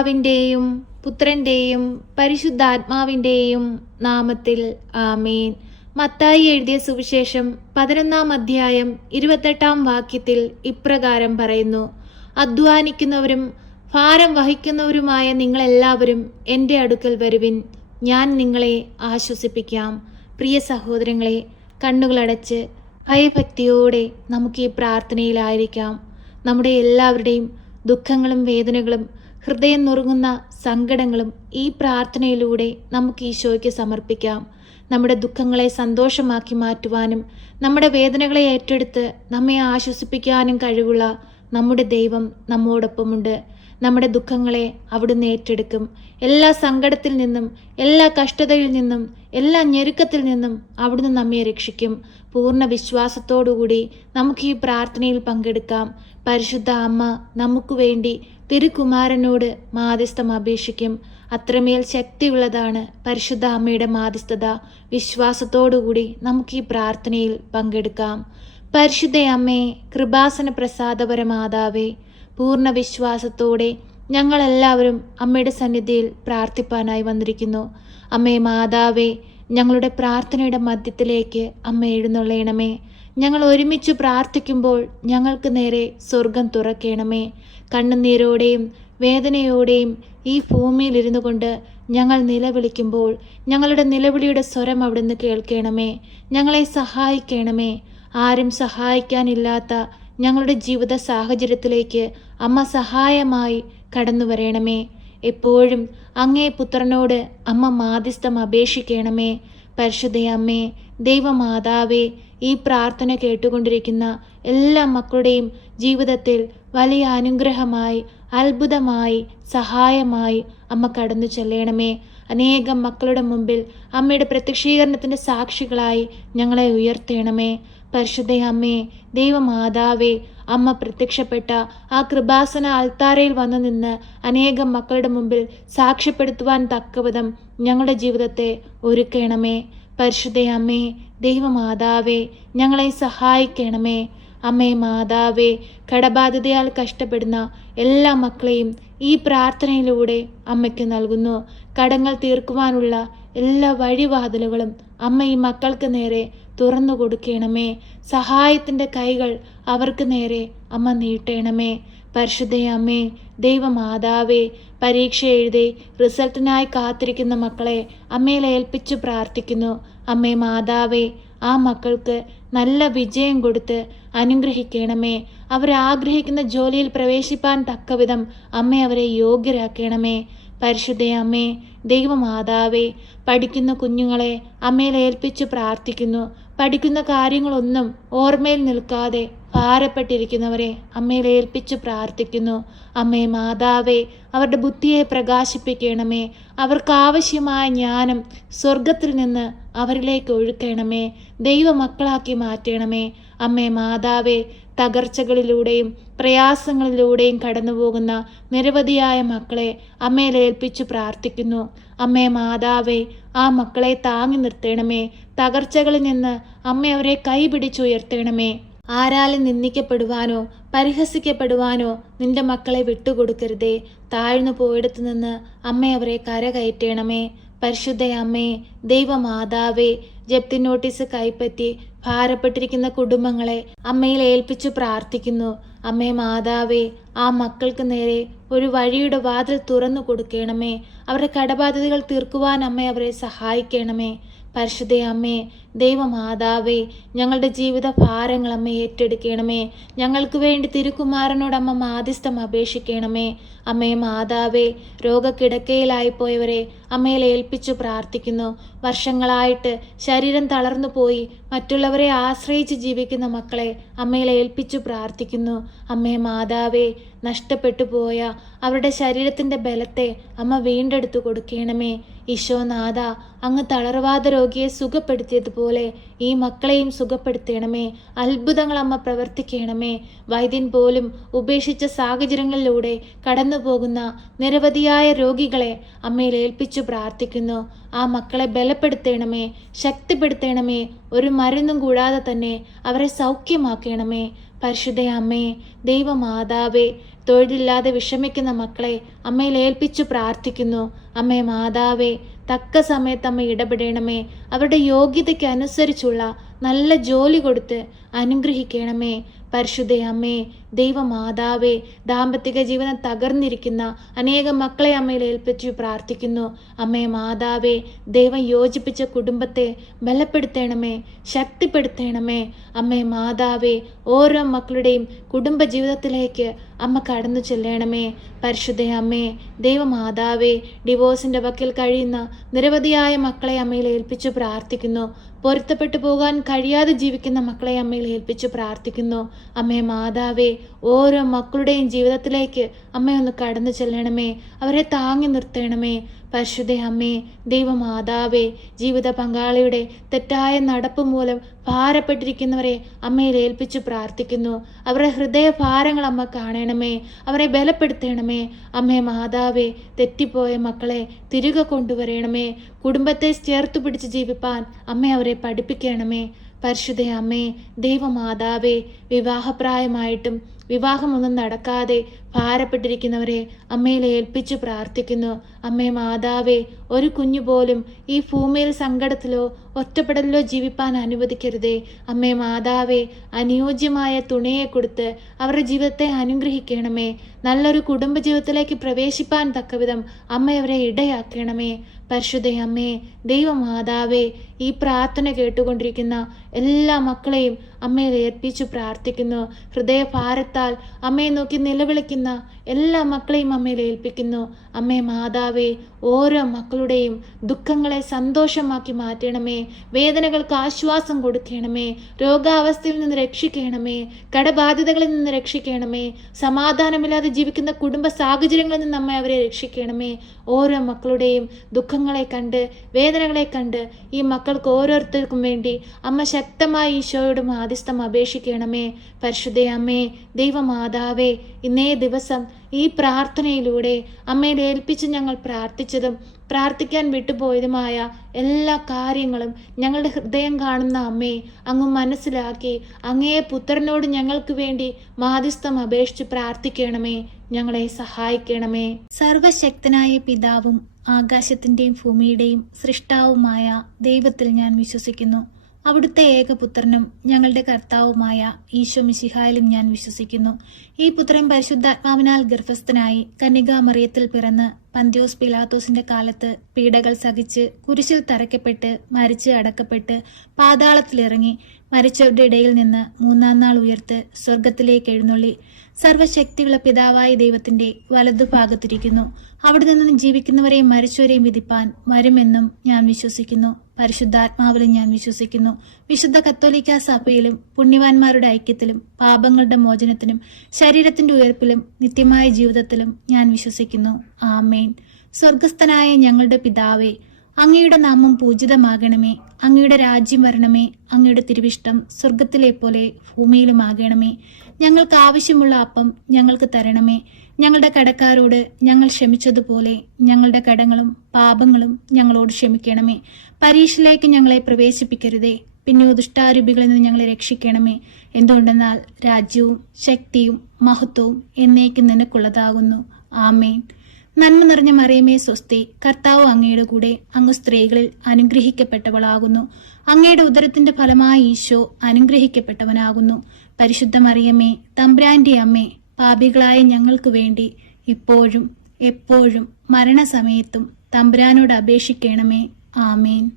പിതാവിൻ്റെയും പുത്രൻ്റെയും പരിശുദ്ധാത്മാവിൻ്റെയും നാമത്തിൽ ആമേൻ. മത്തായി എഴുതിയ സുവിശേഷം 11 അധ്യായം 28 വാക്യത്തിൽ ഇപ്രകാരം പറയുന്നു: അധ്വാനിക്കുന്നവരും ഭാരം വഹിക്കുന്നവരുമായ നിങ്ങളെല്ലാവരും എൻ്റെ അടുക്കൽ വരുവിൻ, ഞാൻ നിങ്ങളെ ആശ്വസിപ്പിക്കാം. പ്രിയ സഹോദരങ്ങളെ, കണ്ണുകളടച്ച് ഭയഭക്തിയോടെ നമുക്ക് ഈ പ്രാർത്ഥനയിലായിരിക്കാം. നമ്മുടെ എല്ലാവരുടെയും ദുഃഖങ്ങളും വേദനകളും ഹൃദയം നുറുങ്ങുന്ന സങ്കടങ്ങളും ഈ പ്രാർത്ഥനയിലൂടെ നമുക്ക് ഈശോയ്ക്ക് സമർപ്പിക്കാം. നമ്മുടെ ദുഃഖങ്ങളെ സന്തോഷമാക്കി മാറ്റുവാനും നമ്മുടെ വേദനകളെ ഏറ്റെടുത്ത് നമ്മെ ആശ്വസിപ്പിക്കാനും കഴിവുള്ള നമ്മുടെ ദൈവം നമ്മോടൊപ്പമുണ്ട്. നമ്മുടെ ദുഃഖങ്ങളെ അവിടുന്ന് ഏറ്റെടുക്കും. എല്ലാ സങ്കടത്തിൽ നിന്നും, എല്ലാ കഷ്ടതയിൽ നിന്നും, എല്ലാ ഞെരുക്കത്തിൽ നിന്നും അവിടുന്ന് നമ്മെ രക്ഷിക്കും. പൂർണ്ണ വിശ്വാസത്തോടുകൂടി നമുക്ക് ഈ പ്രാർത്ഥനയിൽ പങ്കെടുക്കാം. പരിശുദ്ധ അമ്മ നമുക്ക് വേണ്ടി തിരുക്കുമാരനോട് മാധ്യസ്ഥം അപേക്ഷിക്കും. അത്രമേൽ ശക്തിയുള്ളതാണ് പരിശുദ്ധ അമ്മയുടെ മാധ്യസ്ഥത. വിശ്വാസത്തോടുകൂടി നമുക്ക് ഈ പ്രാർത്ഥനയിൽ പങ്കെടുക്കാം. പരിശുദ്ധ അമ്മേ, കൃപാസന പ്രസാദപര മാതാവേ, പൂർണ്ണ വിശ്വാസത്തോടെ ഞങ്ങളെല്ലാവരും അമ്മയുടെ സന്നിധിയിൽ പ്രാർത്ഥിപ്പാനായി വന്നിരിക്കുന്നു. അമ്മേ മാതാവേ, ഞങ്ങളുടെ പ്രാർത്ഥനയുടെ മധ്യത്തിലേക്ക് അമ്മ എഴുന്നള്ളണമേ. ഞങ്ങൾ ഒരുമിച്ച് പ്രാർത്ഥിക്കുമ്പോൾ ഞങ്ങൾക്ക് നേരെ സ്വർഗം തുറക്കണമേ. കണ്ണുനീരോടെയും വേദനയോടെയും ഈ ഭൂമിയിൽ ഇരുന്നു കൊണ്ട് ഞങ്ങൾ നിലവിളിക്കുമ്പോൾ ഞങ്ങളുടെ നിലവിളിയുടെ സ്വരം അവിടുന്ന് കേൾക്കണമേ. ഞങ്ങളെ സഹായിക്കണമേ. ആരും സഹായിക്കാനില്ലാത്ത ഞങ്ങളുടെ ജീവിത സാഹചര്യത്തിലേക്ക് അമ്മ സഹായമായി കടന്നു വരണമേ. എപ്പോഴും അങ്ങേ പുത്രനോട് അമ്മ മാധ്യസ്ഥം അപേക്ഷിക്കണമേ. പരിശുദ്ധ അമ്മേ, ദൈവമാതാവേ, ഈ പ്രാർത്ഥന കേട്ടുകൊണ്ടിരിക്കുന്ന എല്ലാ മക്കളുടെയും ജീവിതത്തിൽ വലിയ അനുഗ്രഹമായി, അത്ഭുതമായി, സഹായമായി അമ്മ കടന്നു ചെല്ലണമേ. അനേകം മക്കളുടെ മുമ്പിൽ അമ്മയുടെ പ്രത്യക്ഷീകരണത്തിൻ്റെ സാക്ഷികളായി ഞങ്ങളെ ഉയർത്തണമേ. പരിശുദ്ധ അമ്മേ, ദൈവമാതാവേ, അമ്മ പ്രത്യക്ഷപ്പെട്ട ആ കൃപാസന അൾത്താരയിൽ വന്നു നിന്ന് അനേകം മക്കളുടെ മുമ്പിൽ സാക്ഷ്യപ്പെടുത്തുവാൻ തക്കവിധം ഞങ്ങളുടെ ജീവിതത്തെ ഒരുക്കണമേ. പരിശുദ്ധ അമ്മേ, ദൈവമാതാവേ, ഞങ്ങളെ സഹായിക്കണമേ. അമ്മേ മാതാവേ, കടബാധിതയാൽ കഷ്ടപ്പെടുന്ന എല്ലാ മക്കളെയും ഈ പ്രാർത്ഥനയിലൂടെ അമ്മയ്ക്ക് നൽകുന്നു. കടങ്ങൾ തീർക്കുവാനുള്ള എല്ലാ വഴിവാതിലുകളും അമ്മ ഈ മക്കൾക്ക് നേരെ തുറന്നു കൊടുക്കണമേ. സഹായത്തിൻ്റെ കൈകൾ അവർക്ക് നേരെ അമ്മ നീട്ടണമേ. പരിശുദ്ധ അമ്മേ, ദൈവമാതാവേ, പരീക്ഷ എഴുതി റിസൾട്ടിനായി കാത്തിരിക്കുന്ന മക്കളെ അമ്മയിൽ ഏൽപ്പിച്ചു പ്രാർത്ഥിക്കുന്നു. അമ്മേ മാതാവേ, ആ മക്കൾക്ക് നല്ല വിജയം കൊടുത്ത് അനുഗ്രഹിക്കണമേ. അവരാഗ്രഹിക്കുന്ന ജോലിയിൽ പ്രവേശിപ്പാൻ തക്കവിധം അമ്മ അവരെ യോഗ്യരാക്കണമേ. പരിശുദ്ധ അമ്മേ, ദൈവമാതാവേ, പഠിക്കുന്ന കുഞ്ഞുങ്ങളെ അമ്മയിൽ ഏൽപ്പിച്ചു പ്രാർത്ഥിക്കുന്നു. പഠിക്കുന്ന കാര്യങ്ങളൊന്നും ഓർമ്മയിൽ നിൽക്കാതെ ഭാരപ്പെട്ടിരിക്കുന്നവരെ അമ്മയിൽ ഏൽപ്പിച്ചു പ്രാർത്ഥിക്കുന്നു. അമ്മേ മാതാവേ, അവരുടെ ബുദ്ധിയെ പ്രകാശിപ്പിക്കണമേ. അവർക്കാവശ്യമായ ജ്ഞാനം സ്വർഗത്തിൽ നിന്ന് അവരിലേക്ക് ഒഴുക്കണമേ. ദൈവമക്കളാക്കി മാറ്റണമേ. അമ്മേ മാതാവേ, തകർച്ചകളിലൂടെയും പ്രയാസങ്ങളിലൂടെയും കടന്നുപോകുന്ന നിരവധിയായ മക്കളെ അമ്മയിൽ ഏൽപ്പിച്ചു പ്രാർത്ഥിക്കുന്നു. അമ്മേ മാതാവേ, ആ മക്കളെ താങ്ങി നിർത്തണമേ. തകർച്ചകളിൽ നിന്ന് അമ്മ അവരെ കൈപിടിച്ചുയർത്തണമേ. ആരാലും നിന്ദിക്കപ്പെടുവാനോ പരിഹസിക്കപ്പെടുവാനോ നിന്റെ മക്കളെ വിട്ടുകൊടുക്കരുതേ. താഴ്ന്നു പോയിടത്തു നിന്ന് അമ്മ അവരെ കരകയറ്റണമേ. പരിശുദ്ധ അമ്മേ, ദൈവമാതാവേ, ജപ്തി നോട്ടീസ് കൈപ്പറ്റി ഭാരപ്പെട്ടിരിക്കുന്ന കുടുംബങ്ങളെ അമ്മയിൽ ഏൽപ്പിച്ചു പ്രാർത്ഥിക്കുന്നു. അമ്മേ മാതാവേ, ആ മക്കൾക്ക് നേരെ ഒരു വഴിയുടെ വാതിൽ തുറന്നു കൊടുക്കണമേ. അവരുടെ കടബാധ്യതകൾ തീർക്കുവാൻ അമ്മ അവരെ സഹായിക്കണമേ. പരിശുദ്ധ അമ്മേ, ദൈവമാതാവേ, ഞങ്ങളുടെ ജീവിത ഭാരങ്ങൾ അമ്മ ഏറ്റെടുക്കണമേ. ഞങ്ങൾക്ക് വേണ്ടി തിരുക്കുമാരനോട് അമ്മ മാധ്യസ്ഥം അപേക്ഷിക്കണമേ. അമ്മേ മാതാവേ, രോഗക്കിടക്കയിലായിപ്പോയവരെ അമ്മയിൽ ഏൽപ്പിച്ചു പ്രാർത്ഥിക്കുന്നു. വർഷങ്ങളായിട്ട് ശരീരം തളർന്നു പോയി മറ്റുള്ളവരെ ആശ്രയിച്ച് ജീവിക്കുന്ന മക്കളെ അമ്മയിൽ ഏൽപ്പിച്ചു പ്രാർത്ഥിക്കുന്നു. അമ്മേ മാതാവേ, നഷ്ടപ്പെട്ടു പോയ അവരുടെ ശരീരത്തിൻ്റെ ബലത്തെ അമ്മ വീണ്ടെടുത്തു കൊടുക്കണമേ. ഈശോനാഥ, അങ്ങ് തളർവാദ രോഗിയെ സുഖപ്പെടുത്തിയതുപോലെ ഈ മക്കളെയും സുഖപ്പെടുത്തണമേ. അത്ഭുതങ്ങൾ അമ്മ പ്രവർത്തിക്കണമേ. വൈദ്യൻ പോലും ഉപേക്ഷിച്ച സാഹചര്യങ്ങളിലൂടെ കടന്നു പോകുന്ന നിരവധിയായ രോഗികളെ അമ്മയിൽ ഏൽപ്പിച്ചു പ്രാർത്ഥിക്കുന്നു. ആ മക്കളെ ബലപ്പെടുത്തണമേ, ശക്തിപ്പെടുത്തണമേ. ഒരു മരുന്നും കൂടാതെ തന്നെ അവരെ സൗഖ്യമാക്കണമേ. പരിശുദ്ധ അമ്മേ, ദൈവമാതാവേ, തൊഴിലില്ലാതെ വിഷമിക്കുന്ന മക്കളെ അമ്മയിൽ ഏൽപ്പിച്ചു പ്രാർത്ഥിക്കുന്നു. അമ്മേ മാതാവേ, തക്ക സമയത്ത് അമ്മ ഇടപെടണമേ. അവരുടെ യോഗ്യതയ്ക്ക് അനുസരിച്ചുള്ള നല്ല ജോലി കൊടുത്ത് അനുഗ്രഹിക്കണമേ. പരിശുദ്ധ അമ്മേ, ദൈവമാതാവേ, ദാമ്പത്തിക ജീവനം തകർന്നിരിക്കുന്ന അനേകം മക്കളെ അമ്മയിൽ ഏൽപ്പിച്ചു പ്രാർത്ഥിക്കുന്നു. അമ്മേ മാതാവേ, ദൈവം യോജിപ്പിച്ച കുടുംബത്തെ ബലപ്പെടുത്തണമേ, ശക്തിപ്പെടുത്തണമേ. അമ്മേ മാതാവേ, ഓരോ മക്കളുടെയും കുടുംബ ജീവിതത്തിലേക്ക് അമ്മ കടന്നു ചെല്ലണമേ. പരിശുദ്ധ അമ്മേ, ദൈവമാതാവേ, ഡിവോഴ്സിൻ്റെ വക്കിൽ കഴിയുന്ന നിരവധിയായ മക്കളെ അമ്മയിൽ ഏൽപ്പിച്ചു പ്രാർത്ഥിക്കുന്നു. പൊരുത്തപ്പെട്ടു പോകാൻ കഴിയാതെ ജീവിക്കുന്ന മക്കളെ അമ്മയിൽ ഏൽപ്പിച്ചു പ്രാർത്ഥിക്കുന്നു. അമ്മേ മാതാവേ, ഓരോ മക്കളുടെയും ജീവിതത്തിലേക്ക് അമ്മയൊന്ന് കടന്നു ചെല്ലണമേ, അവരെ താങ്ങി നിർത്തണമേ. പരിശുദ്ധ അമ്മേ, ദൈവമാതാവേ, ജീവിത പങ്കാളിയുടെ തെറ്റായ നടപ്പ് മൂലം ഭാരപ്പെട്ടിരിക്കുന്നവരെ അമ്മയിൽ ഏൽപ്പിച്ചു പ്രാർത്ഥിക്കുന്നു. അവരുടെ ഹൃദയഭാരങ്ങൾ അമ്മ കാണണമേ, അവരെ ബലപ്പെടുത്തണമേ. അമ്മേ മാതാവേ, തെറ്റിപ്പോയ മക്കളെ തിരികെ കൊണ്ടുവരണമേ. കുടുംബത്തെ ചേർത്തു പിടിച്ച് ജീവിപ്പാൻ അമ്മ അവരെ പഠിപ്പിക്കണമേ. പരിശുദ്ധ അമ്മേ, ദൈവമാതാവേ, വിവാഹപ്രായമായിട്ടും വിവാഹമൊന്നും നടക്കാതെ ഭാരപ്പെട്ടിരിക്കുന്നവരെ അമ്മയിൽ ഏൽപ്പിച്ചു പ്രാർത്ഥിക്കുന്നു. അമ്മേ മാതാവേ, ഒരു കുഞ്ഞു പോലും ഈ ഭൂമിയിൽ സങ്കടത്തിലോ ഒറ്റപ്പെടലിലോ ജീവിപ്പാൻ അനുവദിക്കരുതേ. അമ്മേ മാതാവേ, അനുയോജ്യമായ തുണയെ കൊടുത്ത് അവരുടെ ജീവിതത്തെ അനുഗ്രഹിക്കണമേ. നല്ലൊരു കുടുംബജീവിതത്തിലേക്ക് പ്രവേശിപ്പാൻ തക്കവിധം അമ്മ അവരെ ഇടയാക്കണമേ. പരിശുദ്ധ അമ്മേ, ദൈവമാതാവേ, ഈ പ്രാർത്ഥന കേട്ടുകൊണ്ടിരിക്കുന്ന എല്ലാ മക്കളെയും അമ്മയിൽ ഏൽപ്പിച്ചു പ്രാർത്ഥിക്കുന്നു. ഹൃദയഭാരത്താൽ അമ്മയെ നോക്കി നിലവിളിക്കുന്ന എല്ലാ മക്കളെയും അമ്മയിൽ ഏൽപ്പിക്കുന്നു. അമ്മേ മാതാവേ, ഓരോ മക്കളുടെയും ദുഃഖങ്ങളെ സന്തോഷമാക്കി മാറ്റണമേ. വേദനകൾക്ക് ആശ്വാസം കൊടുക്കണമേ. രോഗാവസ്ഥയിൽ നിന്ന് രക്ഷിക്കണമേ. കടബാധ്യതകളിൽ നിന്ന് രക്ഷിക്കണമേ. സമാധാനമില്ലാതെ ജീവിക്കുന്ന കുടുംബ സാഹചര്യങ്ങളിൽ നിന്ന് അമ്മ അവരെ രക്ഷിക്കണമേ. ഓരോ മക്കളുടെയും ദുഃഖങ്ങളെ കണ്ട് വേദനകളെ കണ്ട് ഈ മക്കൾക്ക് ഓരോരുത്തർക്കും വേണ്ടി അമ്മ ശക്തമായി ഈശോയോട് മാധ്യസ്ഥം അപേക്ഷിക്കണമേ. പരിശുദ്ധ അമ്മേ, ദൈവമാതാവേ, ഇന്നേ ദിവസം ഈ പ്രാർത്ഥനയിലൂടെ അമ്മയിൽ ഏൽപ്പിച്ച് ഞങ്ങൾ പ്രാർത്ഥിച്ചതും പ്രാർത്ഥിക്കാൻ വിട്ടുപോയതുമായ എല്ലാ കാര്യങ്ങളും ഞങ്ങളുടെ ഹൃദയം കാണുന്ന അമ്മേ, അങ്ങ് മനസ്സിലാക്കി അങ്ങേ പുത്രനോട് ഞങ്ങൾക്ക് വേണ്ടി മാധ്യസ്ഥം അപേക്ഷിച്ച് പ്രാർത്ഥിക്കണമേ. ഞങ്ങളെ സഹായിക്കണമേ. സർവശക്തനായ പിതാവും ആകാശത്തിൻ്റെയും ഭൂമിയുടെയും സൃഷ്ടാവുമായ ദൈവത്തിൽ ഞാൻ വിശ്വസിക്കുന്നു. അവിടുത്തെ ഏകപുത്രനും ഞങ്ങളുടെ കർത്താവുമായ ഈശോ മിശിഹായിലും ഞാൻ വിശ്വസിക്കുന്നു. ഈ പുത്രൻ പരിശുദ്ധാത്മാവിനാൽ ഗർഭസ്ഥനായി കന്യകാമറിയത്തിൽ പിറന്ന് പന്ത്യോസ് പിലാത്തോസിന്റെ കാലത്ത് പീഡകൾ സഹിച്ച് കുരിശിൽ തറയ്ക്കപ്പെട്ട് മരിച്ച് അടക്കപ്പെട്ട് പാതാളത്തിലിറങ്ങി മരിച്ചവരുടെ ഇടയിൽ നിന്ന് മൂന്നാം നാൾ ഉയർത്ത് സ്വർഗത്തിലേക്ക് എഴുന്നള്ളി സർവശക്തിയുള്ള പിതാവായ ദൈവത്തിന്റെ വലതുഭാഗത്തിരിക്കുന്നു. അവിടെ നിന്ന് ജീവിക്കുന്നവരെയും മരിച്ചവരെയും വിധിപ്പാൻ വരുമെന്നും ഞാൻ വിശ്വസിക്കുന്നു. പരിശുദ്ധാത്മാവിലും ഞാൻ വിശ്വസിക്കുന്നു. വിശുദ്ധ കത്തോലിക്ക സഭയിലും പുണ്യവാന്മാരുടെ ഐക്യത്തിലും പാപങ്ങളുടെ മോചനത്തിനും ശരീരത്തിന്റെ ഉയർപ്പിലും നിത്യമായ ജീവിതത്തിലും ഞാൻ വിശ്വസിക്കുന്നു. ആമേൻ. സ്വർഗസ്ഥനായ ഞങ്ങളുടെ പിതാവേ, അങ്ങയുടെ നാമം പൂജിതമാകണമേ. അങ്ങയുടെ രാജ്യം വരണമേ. അങ്ങയുടെ തിരുവിഷ്ടം സ്വർഗത്തിലെ പോലെ ഭൂമിയിലുമാകണമേ. ഞങ്ങൾക്ക് ആവശ്യമുള്ള അപ്പം ഞങ്ങൾക്ക് തരണമേ. ഞങ്ങളുടെ കടക്കാരോട് ഞങ്ങൾ ക്ഷമിച്ചതുപോലെ ഞങ്ങളുടെ കടങ്ങളും പാപങ്ങളും ഞങ്ങളോട് ക്ഷമിക്കണമേ. പരീക്ഷയിലേക്ക് ഞങ്ങളെ പ്രവേശിപ്പിക്കരുതേ, പിന്നെയോ ദുഷ്ടാരൂപികളിൽ നിന്ന് ഞങ്ങളെ രക്ഷിക്കണമേ. എന്തുകൊണ്ടെന്നാൽ രാജ്യവും ശക്തിയും മഹത്വവും എന്നേക്കും നിനക്കുള്ളതാകുന്നു. ആമേൻ. നന്മ നിറഞ്ഞ മറിയമേ സ്വസ്തി, കർത്താവ് അങ്ങയുടെ കൂടെ, അങ്ങ് സ്ത്രീകളിൽ അനുഗ്രഹിക്കപ്പെട്ടവളാകുന്നു. അങ്ങയുടെ ഉദരത്തിന്റെ ഫലമായ ഈശോ അനുഗ്രഹിക്കപ്പെട്ടവനാകുന്നു. പരിശുദ്ധ മറിയമേ, തമ്പുരാന്റെ അമ്മേ, പാപികളായ ഞങ്ങൾക്ക് വേണ്ടി ഇപ്പോഴും എപ്പോഴും മരണസമയത്തും തമ്പുരാനോട് അപേക്ഷിക്കണമേ. ആമേൻ.